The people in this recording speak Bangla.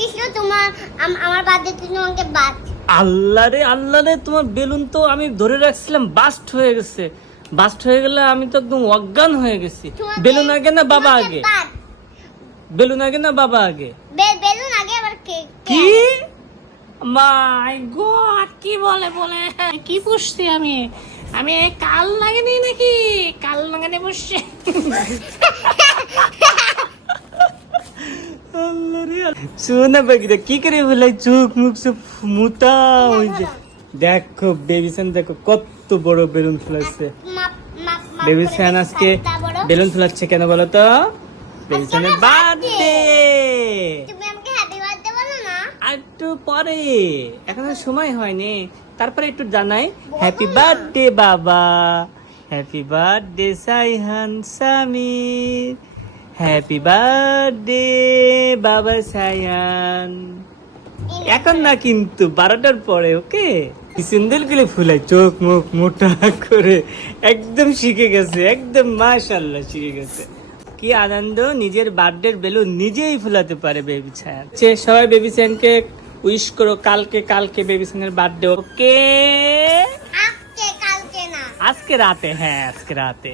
কৃষ্ণ তোমার আমার বার্থডে তোমাকে বাদ। আল্লাহ রে তোমার বেলুন তো আমি ধরে রাখছিলাম, বাস্ট হয়ে গেছে। বাস্ট হয়ে গেলে আমি তো একদম অজ্ঞান হয়ে গেছি। বেলুন আগে না বাবা আগে? বেলুন আগে না বাবা আগে? বেলুন আগে, আবার কেক। কি মাই গড, কি বলে কি পুষছি আমি? আমি কাল লাগেনি নাকি? কাল লাগানে বসছে। শোনা বাকিটা কি করে বলে, চোখ মুখ সব মুতা হয়ে যায়। দেখো বেবিসান, দেখো কত বড় বেলুন ফুলাচ্ছে। বেবিসান আজকে বেলুন ফুলাচ্ছে কেন বলো তো? বেবিসানের বার্থডে। তুমি আমাকে হ্যাপি বার্থডে বলো না? একটু পরে, এখনো সময় হয়নি। তারপরে একটু জানাই, হ্যাপি বার্থডে বাবা, happy birthday Saihan Samir, happy birthday বাবা সাইহান। এখন না কিন্তু 12টার পরে, ওকে? সুন্দর করে ফুলাই, চোখ মুখ মোটা করে একদম শিখে গেছে, একদম মাশাআল্লাহ শিখে গেছে। কি আনন্দ, নিজের বার্থডে বেলুন নিজেই ফুলাতে পারে বেবি ছায়ান। সবাই বেবি ছায়ানকে উইশ করো, কালকে বেবি ছায়ানের বার্থডে, ওকে? আজকে, কালকে না। আজকে রাতে, হ্যাঁ আজকে রাতে।